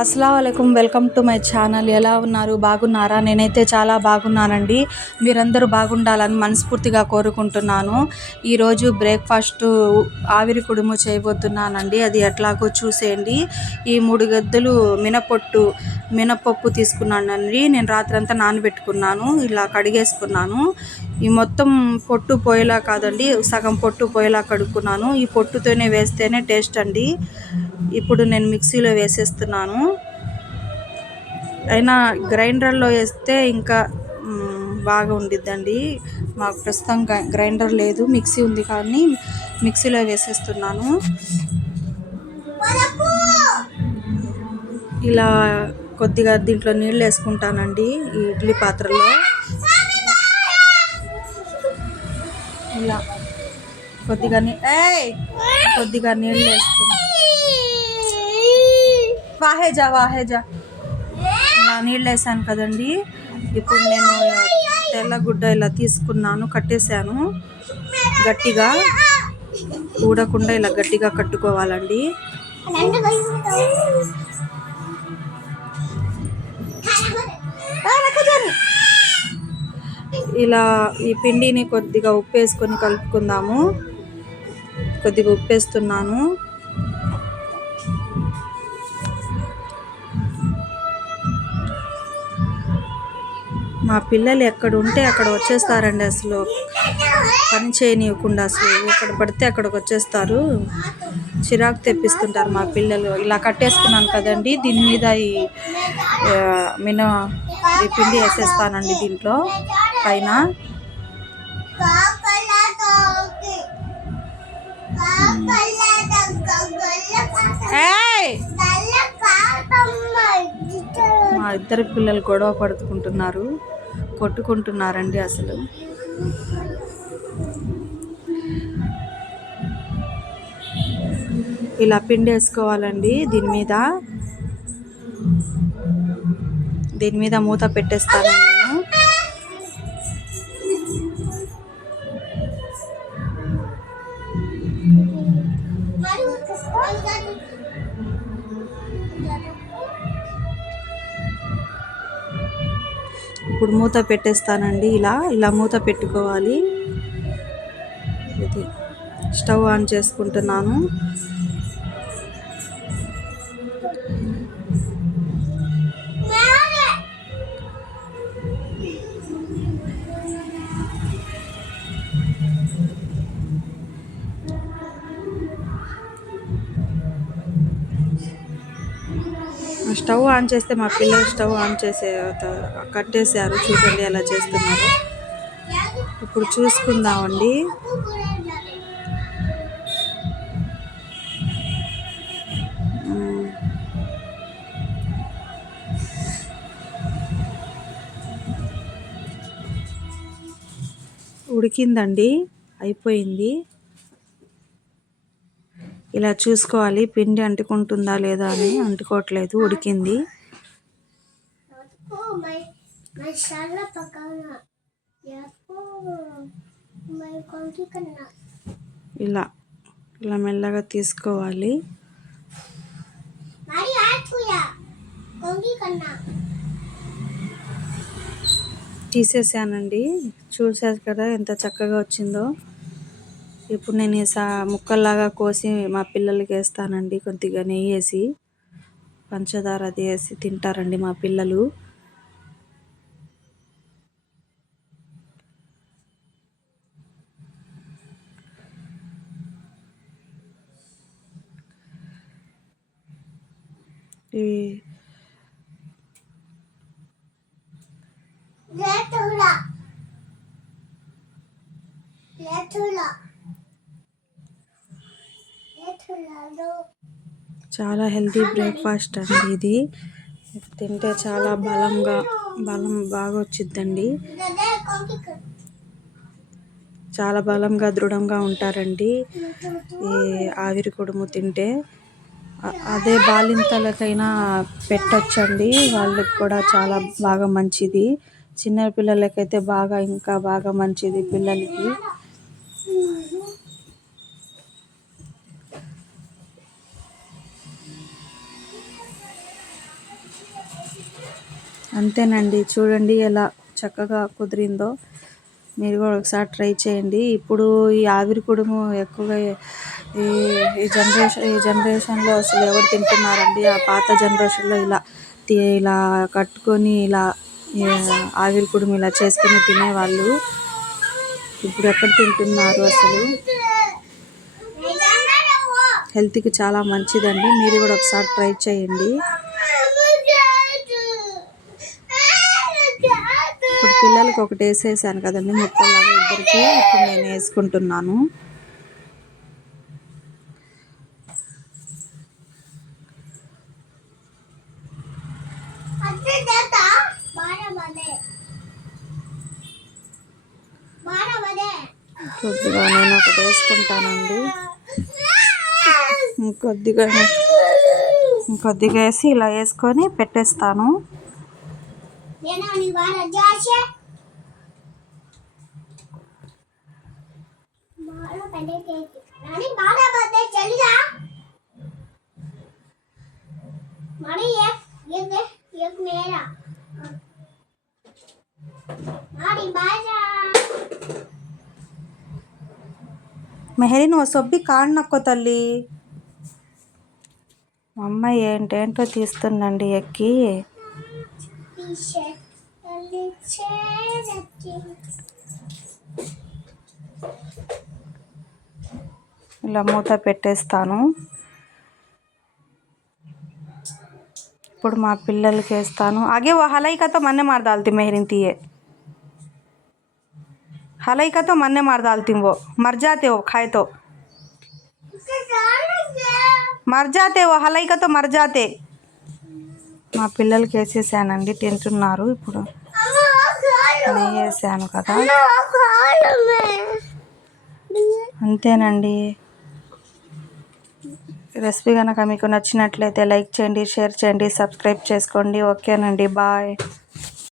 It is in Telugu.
అస్సలాముఅలైకుం వెల్కమ్ టు మై ఛానల్. ఎలా ఉన్నారు? బాగున్నారా? నేనైతే చాలా బాగున్నానండి. మీరందరూ బాగుండాలని మనస్ఫూర్తిగా కోరుకుంటున్నాను. ఈరోజు బ్రేక్ఫాస్ట్ ఆవిరి కుడుము చేయబోతున్నానండి. అది ఎట్లాగో చూసేయండి. ఈ 3 గద్దెలు మినపప్పు తీసుకున్నానండి. నేను రాత్రంతా నానబెట్టుకున్నాను. ఇలా కడిగేసుకున్నాను. ఈ మొత్తం పొట్టు పోయేలా కాదండి, సగం పొట్టు పోయేలా కడుక్కున్నాను. ఈ పొట్టుతోనే వేస్తేనే టేస్ట్ అండి. ఇప్పుడు నేను మిక్సీలో వేసేస్తున్నాను. అయినా గ్రైండర్లో వేస్తే ఇంకా బాగా ఉండిద్దండి. మాకు ప్రస్తుతం గ్రైండర్ లేదు, మిక్సీ ఉంది. కానీ మిక్సీలో వేసేస్తున్నాను. ఇలా కొద్దిగా దీంట్లో నీళ్ళు వేసుకుంటానండి. ఈ ఇడ్లీ పాత్రలో ఇలా కొద్దిగా నీళ్ళు వేసుకుని వాహేజా ఇలా నీళ్ళు వేసాను కదండి. ఇప్పుడు నేను తెల్లగుడ్డ ఇలా తీసుకున్నాను, కట్టేశాను. గట్టిగా ఊడకుండా ఇలా గట్టిగా కట్టుకోవాలండి. ఇలా ఈ పిండిని కొద్దిగా ఉప్పు వేసుకొని కలుపుకుందాము. కొద్దిగా ఉప్పు వేస్తున్నాను. మా పిల్లలు ఎక్కడ ఉంటే అక్కడ వచ్చేస్తారండి. అసలు పని చేయనివ్వకుండా అసలు ఎక్కడ పడితే అక్కడికి వచ్చేస్తారు. చిరాకు తెప్పిస్తుంటారు మా పిల్లలు. ఇలా కట్టేసుకున్నాను కదండి. దీని మీద ఈ పిండి వేసేస్తానండి దీంట్లో పైన. మా ఇద్దరు పిల్లలు గొడవ పడుకుంటున్నారు, కొట్టుకుంటున్నారండి అసలు. ఇలా పిండి వేసుకోవాలండి. దీని మీద మూత పెట్టేస్తాను నేను. ఇప్పుడు మూత పెట్టేస్తానండి. ఇలా మూత పెట్టుకోవాలి. ఇది స్టవ్ ఆన్ చేసుకుంటున్నాను. స్టవ్ ఆన్ చేస్తే మా పిల్లలు స్టవ్ ఆన్ కట్టేశారు. చూడండి ఎలా చేస్తున్నారు. ఇప్పుడు చూసుకుందామండి. ఉడికిందండి, అయిపోయింది. ఇలా చూసుకోవాలి పిండి అంటుకుంటుందా లేదా అని. అంటుకోవట్లేదు, ఉడికింది. ఇలా మెల్లగా తీసుకోవాలి. తీసేసానండి. చూసారు కదా ఎంత చక్కగా వచ్చిందో. ఇప్పుడు నేను ముక్కల్లాగా కోసి మా పిల్లలకి వేస్తానండి. కొద్దిగా నెయ్యి వేసి, పంచదార అది వేసి తింటారండి మా పిల్లలు. చాలా హెల్తీ బ్రేక్ఫాస్ట్ అండి ఇది. తింటే చాలా బలం బాగా వచ్చిద్దండి. చాలా బలంగా దృఢంగా ఉంటారండి ఈ ఆవిరి కుడుము తింటే. అదే బాలింతలకైనా పెట్టొచ్చండి. వాళ్ళకి కూడా చాలా బాగా మంచిది. చిన్న పిల్లలకైతే ఇంకా బాగా మంచిది పిల్లలకి. అంతేనండి, చూడండి ఎలా చక్కగా కుదిరిందో. మీరు కూడా ఒకసారి ట్రై చేయండి. ఇప్పుడు ఈ ఆవిరి కుడుము ఎక్కువగా ఈ ఈ జనరేషన్లో అసలు ఎవరు తింటున్నారండి? ఆ పాత జనరేషన్లో ఇలా కట్టుకొని ఆవిరి కుడుము ఇలా చేసుకొని తినేవాళ్ళు. ఇప్పుడు ఎక్కడ తింటున్నారు అసలు? హెల్త్కి చాలా మంచిదండి, మీరు కూడా ఒకసారి ట్రై చేయండి. ఇప్పుడు పిల్లలకి ఒకటి వేసేసాను కదండి, ముక్కలాగా ఇద్దరికి. ఇప్పుడు నేను వేసుకుంటున్నాను. కొద్దిగా నేను ఒకటి వేసుకుంటానండి, ఇంకొద్దిగా వేసి ఇలా వేసుకొని పెట్టేస్తాను. మెహరీ నువ్వు సొబ్బి కాడు నక్కో తల్లి. మా అమ్మాయి ఏంటేంటో తీస్తుందండి ఎక్కి. ఇలా మూత పెట్టేస్తాను. ఇప్పుడు మా పిల్లలకి వేస్తాను. ఆగే वो हलाई का तो मन्ने मार डालती मेहरीन तीये हलाई का तो मन्ने मार डालती वो मर जाते वो खाए तो मर जाते वो हलाई का तो मर जाते. మా పిల్లలకి వేసేసానండి, తింటున్నారు. ఇప్పుడు నెయ్యి వేసాను కదా, అంతేనండి. రెసిపీ కనుక మీకు నచ్చినట్లయితే లైక్ చేయండి, షేర్ చేయండి, సబ్స్క్రైబ్ చేసుకోండి. ఓకేనండి, బాయ్.